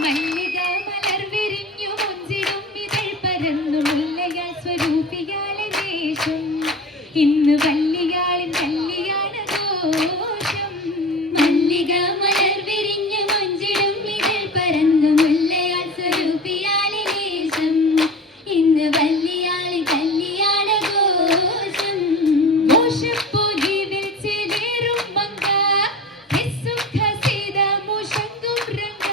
മല്ലിക മലർ വിരിഞ്ഞു മുഞ്ചിടും ഇതൾ പരന്നു മുല്ലയാൽ സ്വരൂപിയാലെ ദേശം ഇന്ന് വല്ലിയാളിൻ കല്യാണ ഘോഷം. മല്ലിക മലർ വിരിഞ്ഞു മുഞ്ചിടും ഇതൾ പരന്നു മുല്ലയാൽ സ്വരൂപിയാലെ ദേശം ഇന്ന് വല്ലിയാളിൻ കല്യാണ ഘോഷം. ഘോഷപ്പൊലി വിളിച്ചേലേറും മങ്ക നിസ്സുഖ സീത മുഷങ്കും രംഗ.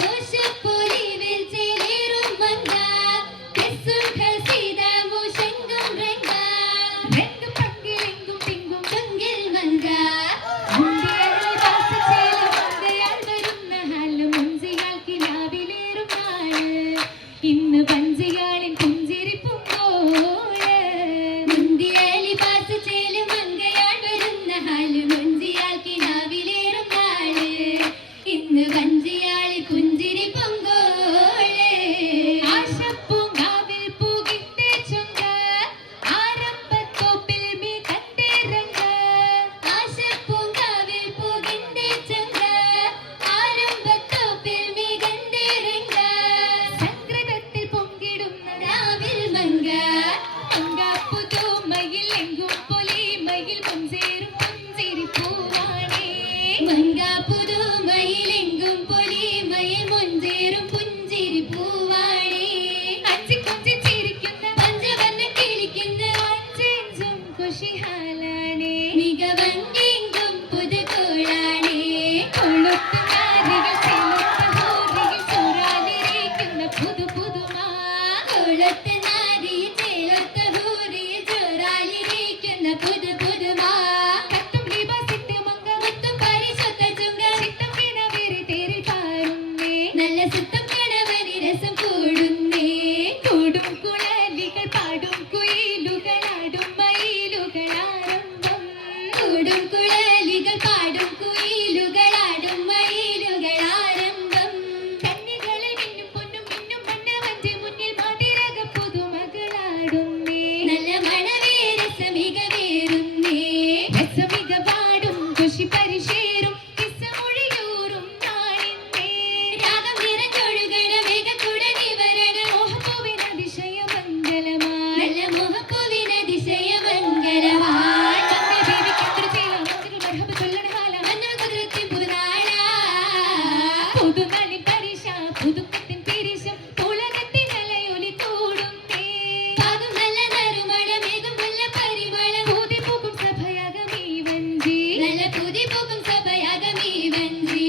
ഘോഷപ്പൊലി വിളിച്ചേലേറും മങ്ക നിസ്സുഖ സീത മുഷങ്കും രംഗ. രംഗ പങ്കിലെങ്കും തിങ്കും പങ്കിൽ മങ്ക മുന്തിയാൽ വാസച്ചേല മങ്കയാൽ വരുന്ന ഹാല് മുഞ്ചിയാൽ കിനാവിലേറും നാള് ഇന്ന് പഞ്ചിയാളിൻ പുഞ്ചിരി പൂങ്കോള്. മുന്തിയാലി വാസച്ചേല മങ്കയാൽ വരുന്ന ഹാല് മുഞ്ചിയാൽ കിനാവിലേറും നാള് ഇന്ന് പഞ്ചിയാളി പുഞ്ചിരി പൂങ്കോള്. ആശപ്പൂങ്കാവിൽ പൂകിന്റെ ചൊങ്ക ആരംഭത്തോപ്പിൽ മീ കണ്ടേ രംഗ. ആശപ്പൂങ്കാവിൽ പൂകിന്റെ ചൊങ്ക ആരംഭത്തോപ്പിൽ മീ കണ്ടേ രംഗ. സംഗ്രഹത്തിൽ പൊങ്കിടുന്ന രാവിൽ മങ്ക മങ്കാപ്പുതുമയിൽ എങ്കും പൊലിമയിൽ മുഞ്ചേറും പുഞ്ചിരി പൂവാണേ. മങ്കാപ്പുതുമയിൽ എങ്കും പൊലിമയിൽ മുഞ്ചേറും പുഞ്ചിരി പൂവാണേ. അഞ്ചിക്കൊഞ്ചി ചിരിക്കുന്ന പഞ്ചവർണ്ണ കിളിക്കുന്ന അഞ്ചെഞ്ചും കുശിഹാലാണേ. മികവഞ്ചെങ്കും പുതുകോളാണേ. കൊളുത്ത നാരികൾ ചെലുത്ത ഹോരിയിൽ ചൊരാലിരിക്കുന്ന പുതു പുതുമാ. കൊളുത്ത നാരിയിൽ ചെലുത്ത ഹോരിയിൽ ചൊരാലിരിക്കുന്ന പുതു പുതുമാ. കത്തും ലിബാസിട്ട് മങ്ക മുത്തും പരിശുദ്ധ ചുങ്ക ചിത്തം കിണവിരി തേരിൽ പാറുന്നേ. നല്ല സുത്തം കണവരി രസം കൂടുന്നേ. കൂടും കുഴലികൾ പാടും കുയിലുകളാടും മയിലുകളാരംഭം. കൂടും കുഴലികൾ പാടും കുയിലുകളാടും മയിലുകളാരംഭം. കണ്ണികളിൽ മിന്നും പൊന്നും മിന്നും മണ്ണവഞ്ചി മുന്നിൽ മാതിരക പുതുമകളാടുന്നേ. നല്ല മണവേ രസമികവേറുന്നേ. രസമിക പാടും കുശി പരിശേറും കിസ്സമൊഴിയൂറും നാളിന്നേ. രാഗം നിറഞ്ഞൊഴുകണ മേഘക്കുടനിവരണ മോഹപ്പൂവിൻ അതിശയമംഗലമായി. നല്ല മോഹപ്പൂവിൻ അതിശയമംഗലമായി. മംഗൾ ദേവിക്കെന്തൊരു ചേല മംഗൾ മർഹബ ചൊല്ലണ ഹാല മന്നവ കുതിരത്തിൻ പുതുനാളാ. പുതുനാളിൻ പരിശ പുതുക്കത്തിൻ തിരിശം പുളകത്തിൻ അലയൊലി കൂടുന്നേ. പാകും നല്ല നറുമണമേകും മുല്ല പരിമളം പൂതിപ്പൂക്കും സഭയാകമീ വഞ്ചി. നല്ല പൂതിപ്പൂക്കും സഭയാകമീ വഞ്ചി.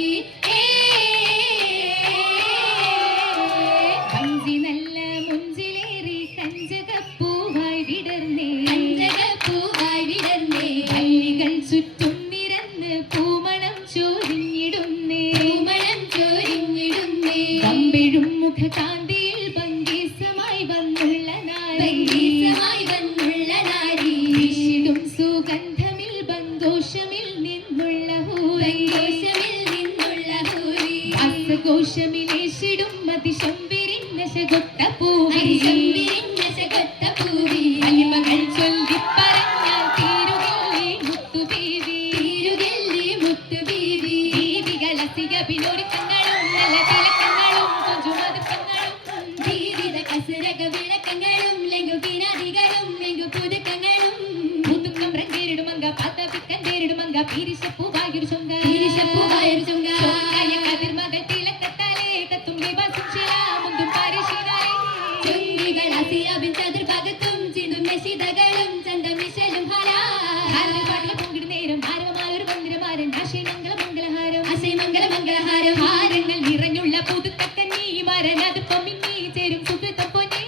വഞ്ചി നല്ല മുഞ്ചിലേറി കഞ്ചകപ്പൂവായി വിടർന്നേ. കഞ്ചകപ്പൂവായി വിടർന്നേ. വള്ളികൾ ചുറ്റും നിരന്ന് പൂമണം ചൊരിഞ്ഞിടുന്നേ. പൂമണം ചൊരിഞ്ഞിടുന്നേ. കമ്പിഴും മുഖകാന്തിയിൽ ഭംഗീസമായി വന്നുള്ള നാരി. ഭംഗീസമായി വന്നുള്ള നാരി. വീശിടും സുഗന്ധമിൽ ബന്ധോഷമിൽ നിന്നുള്ള ഹൂരി. ബന്ധോഷമിൽ നിന്നുള്ള ഹൂരി. വാസഘോഷമിലേശിടും അതിശംബിരിന്ന ശകൊത്ത പൂവി. അതിശംബിരിന്ന ശകൊത്ത പൂവി. അലിമകൾ ചൊല്ലിപ്പറഞ്ഞാൽ തീരുകില്ലേ മുത്തുബീവി. തീരുകില്ലേ മുത്തുബീവി. ബീവികളസിയഭിനൊരുക്കങ്ങളും നല്ല തിലക്കങ്ങളും കൊഞ്ചുമതുക്കങ്ങളും ജീവിത കസരക വിളക്കങ്ങളും ലഘുകിനാദികളും ലഘു പുതുക്കങ്ങളും. പുതുക്കം രംഗേരിടുമങ്ക പാത്തപിക്കൻ തേരിടുമങ്ക പീരിശപ്പൂവായൊരു ചൊങ്ക. പീരിശപ്പൂവായൊരു ചൊങ്ക. ചൊങ്കായ കതിർമകൾ തിലക്കത്താലേ കത്തും ലിബാസും ശിലാമുന്തും പാരിശീനാലേ. ചൊങ്കികളാസിയാബിൻ ചതുർഭാഗത്തും ചിന്തും നിശിതകളും ചന്തമിശലും ഹാലാ. ഹാലിൽ പാട്ടിൽ പൊങ്കിടും നേരം ആരവമായൊരു മന്ദിരമാരൻ ആശയമംഗള മംഗളഹാരം. ആശയമംഗള മംഗളഹാരം. ഹാരങ്ങൾ നിറഞ്ഞുള്ള പുതുക്കക്കന്നീ മരൻ അതിപ്പം മിന്നി ചേരും സുഹൃത്തം പൊന്നേ.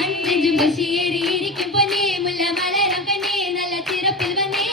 അഞ്ചെഞ്ചും കശിയേറിയിരിക്കും പൊന്നേ. മുല്ല മലരം കണ്ണേ നല്ല ചിറപ്പിൽ വന്നേ.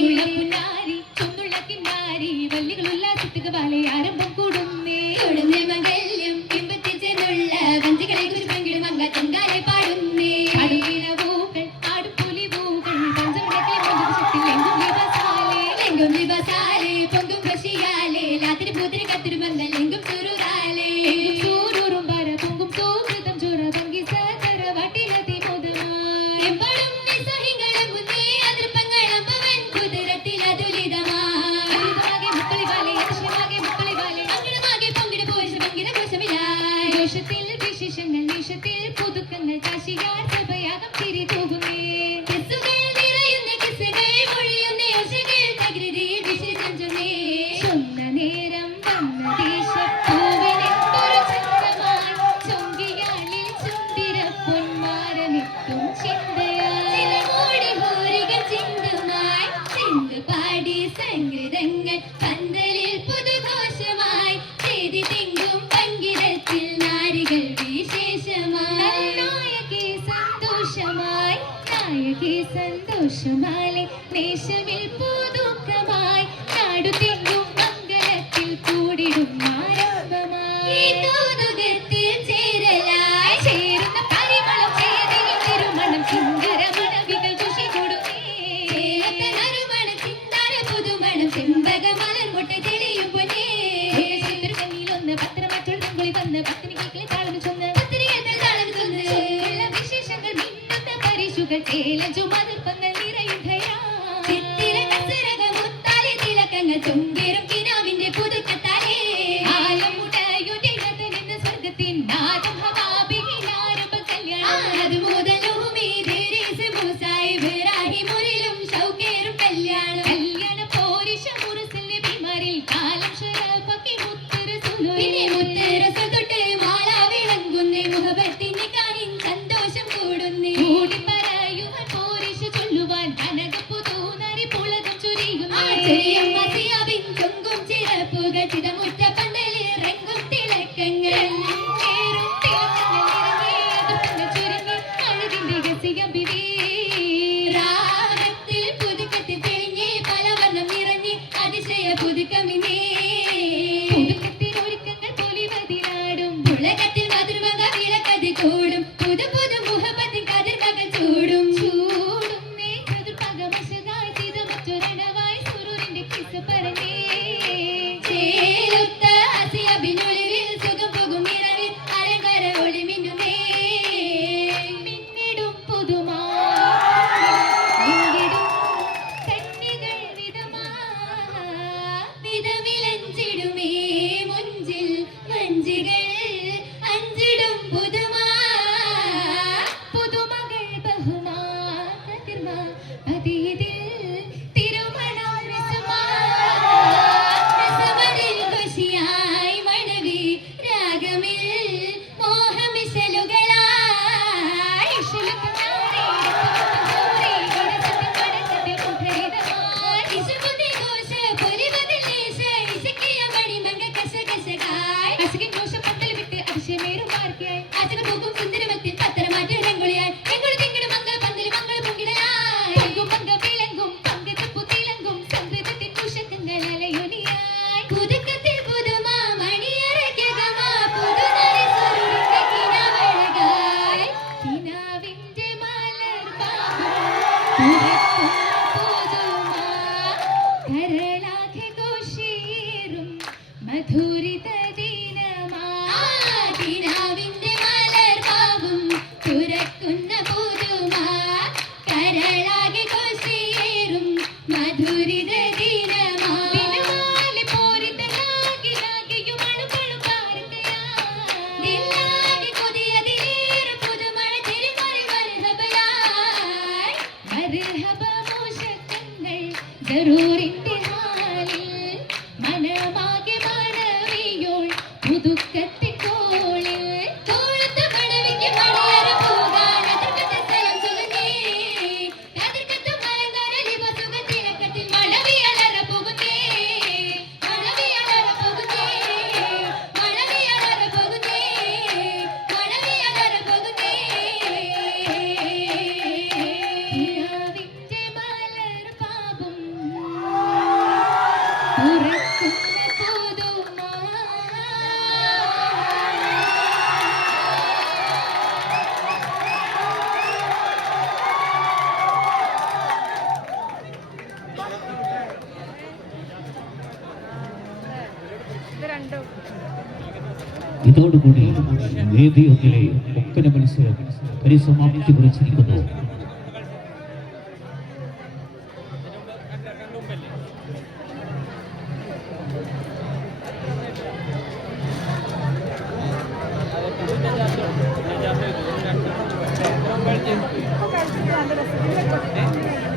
മുള്ള പുന്നാരി ചൊന്നുള്ള കിന്നാരി വല്ലികൾ ഉല്ലാസത്തുക വാലെ ആരംഭം കൂടുന്നേ. കൂടുന്നേ മംഗല്യം കിമ്പത്തിൽ ചേർന്നുള്ള വഞ്ചികളെ കുറിച്ച് പങ്കിടും മങ്ക ചൊങ്കാലെ പാടുന്നേ. അടുപ്പിന പൂക്കൾ ആടുപുലി പൂക്കൾ പഞ്ചമടക്കിലെ മഞ്ചത്തിൽ എങ്കും ലിബസാലേ. എങ്കും ലിബസാലേ പൊങ്കും ഖുശിയാലേ. രാത്രി പൂത്തിരി കത്തിരു മംഗൽ എങ്കും സുരുകാലേ. എങ്കും സൂരൂറും പറ പൊങ്കും സൂകൃതം ചൊറ ഭംഗി സകര വാട്ടിലതി മുതമായി. എമ്പളും നിസ്സഹികളും മുന്നേ അതിർപ്പങ്ങളും പവൻ കുതിരത്തിൽ അതുലിതമായി. അതിർപ്പമാകെ മുക്കളി വാലേ അതിശയമാകെ മുക്കളി വാലേ. മംഗളമാകെ പൊങ്കിട പോയ ആഘോഷത്തിൽ വിശേഷങ്ങൾ നിമിഷത്തിൽ പുതുക്കങ്ങൾ കാശിയാർ സഭയാകം തിരി തൂകുന്നേ കിസ്സുകൾ നിറയുന്ന കിസ്സുകൾ മൊഴിയുന്ന യോശകൾ തകൃതിയിൽ വിശേഷം ചൊന്നേ ചൊന്ന നേരം വന്ന ദേശപ്പൂവിനെന്തൊരു ചന്തമായി ചൊങ്കിയാളിൽ ചുണ്ടിര പൊന്മാരനെത്തും ചിന്തയാൽ മൂടി ഹോരികൾ ചിന്തുമായി ചിന്ത പാടി സംഗീതങ്ങൾ പന്തലിൽ പുതുഘോഷമായി ചെയ്തി തിങ്കും പങ്കിടത്തിൽ നാരികൾ വിശേഷമായി നായകി സന്തോഷമാലെ നേശവിൽ പുതുക്കമായി നാടു തിങ്കും മംഗളത്തിൽ കൂടിടും ആരംഭമായി തൂതുകത്തിൽ ചേരലായി ചേരുന്ന പരിമളം ചേരിൽ തിരുമണം സുന്ദര മണവികൾ ഖുഷി കൊടുമേ നറുമണം ചിന്താര പുതുമണം ചെമ്പക മലർമുട്ട തെളിയും പൊന്നേ ചിത്രകണ്ണിലൊന്ന് പത്രമറ്റുള്ള കുളി വന്ന് പത്തിനി കേക്കിലെ താളം ചൊന്ന് പത്തിരികൾ താളം ചൊന്ന് വിശേഷങ്ങൾ മിന്നുന്ന പരിശുകൾ ചേലഞ്ചു മതിർപ്പന്ന നിറയുകയാ ചിത്തിര കസരക മുത്താലി തിലക്കങ്ങൾ ചൊങ്കേറും കിനാവിന്റെ പുതുക്കത്താലേ ആലമുടയുടെ നിന്ന് സ്വർഗത്തിൻ നാദം ഹവാബിഹിലാരംഭ കല്യാണം അത് മുതലുമീ ദേരേസ് മൂസായി വിറാഹി മുരിലും ഷൗക്കേറും കല്യാണം കല്യാണ പോരിഷ മുറുസിലെ ബിമാരിൽ കാലം ശരഫക്കി മുത്തര സുലുവിനെ മുത്തര സുതൊട്ട് മാള വിളങ്ങുന്നേ മുഹബത്തിന്റെ കാര്യം സന്തോഷം കൂടുന്നേ കൂടി പറയുവാൻ പോരിഷ ചൊല്ലുവാൻ കനകപ്പുതൂനരി പുളകം ചൊരിയുന്നേ മസിയാവിൻ ചൊങ്കും ചിറപ്പുകൾ ചിതമുറ്റ പന്തലിൽ റെങ്കും തിളക്കങ്ങൾ ഏറും തിളക്കങ്ങൾ നിറഞ്ഞേ അത് ചുരുങ്ങി അഴകിന്റെ രസികബിവേ രാഗത്തിൽ പുതുക്കത്തിൽ തെളിഞ്ഞേ പലവർണ്ണം നിറഞ്ഞ് അതിശയ പുതുക്കമിനേ പുതുക്കത്തിനൊരുക്കങ്ങൾ പൊലിവതിനാടും പുളകത്തിൽ മധുരമക വിളക്കതി കൂടും പുതു പുതു മുഹബത്തിൻ കതിർമകൾ ചൂടും ചൂടുന്നേ ചതുർപകമശകായി ചിതമറ്റൊരണവായി സുരൂരിന്റെ കിസ്സ പറഞ്ഞേ ചേലൊത്ത അസിയബിനുള്ളിൽ സുഖം പോകും നിറവിൽ അലങ്കാര ഒളി മിന്നുന്നേ മിന്നിടും പുതുമാ മിന്നിടും കണ്ണികൾ വിധവിലഞ്ചിടുമേ മുഞ്ചിൽ വഞ്ചികൾ അഞ്ചിടും പുതുമാ പുതുമകൾ ബഹുമാ കതിർമാ പതിതിൽ തിരുമണം രസമതിൽ ഖുഷിയായി മണവി രാഗമിൽ മോഹമിശലുകളായി പുതുക്കത്തിൽ പുതുമാ മണിയറയ്ക്കകമാ പുതുനരി സുരുളിന്റെ കിനാവഴകായി കിനാവിന്റെ മലർപ്പാകും പുതുമാ കരളാകെ ഘോഷേറും മധുരിത ദിനമാ കിനാവിന്റെ മലർപ്പാകും തുറക്കുന്ന പുതുമാ കരളാകെ ഘോഷേറും മധുരിത ദിനമാ ദിനമാലെ പോരിതലാകിലാകിയും അണുക്കളും പാരുകയാ ദില്ലാകെ കൊതിയതിലേറെ പുതുമഴ തിരുമറി മർഹബയായി മർഹബ മോശക്കങ്ങൾ ജറൂറിന്റെ ഹാലിൽ മനമാകെ മണവിയോൾ പുതുക്കത്തിൻ കോളിൽ തോളത്ത മണവിക്ക് മണിയറ പോകാൻ അതിർക്കത്തെ സ്ഥലം ചൊല്ലുന്നേ അതിർക്കത്ത് മലങ്കാര ലിബസുക തിളക്കത്തിൽ മണവിയലറ പോകുന്നേ മണവിയലറ പോകുന്നേ മണവിയലറ പോകുന്നേ മണവിയലറ പോകുന്നേ കിനാവിന്റെ മലർപ്പാകും തുറക്കുന്ന പുതുമാ ഇതോടുകൂടി വേദിയൊന്നിലെ ഒക്കന മത്സരം പരിസമാപ്തി കുറിച്ചിരിക്കുന്നു. നല്ല രസം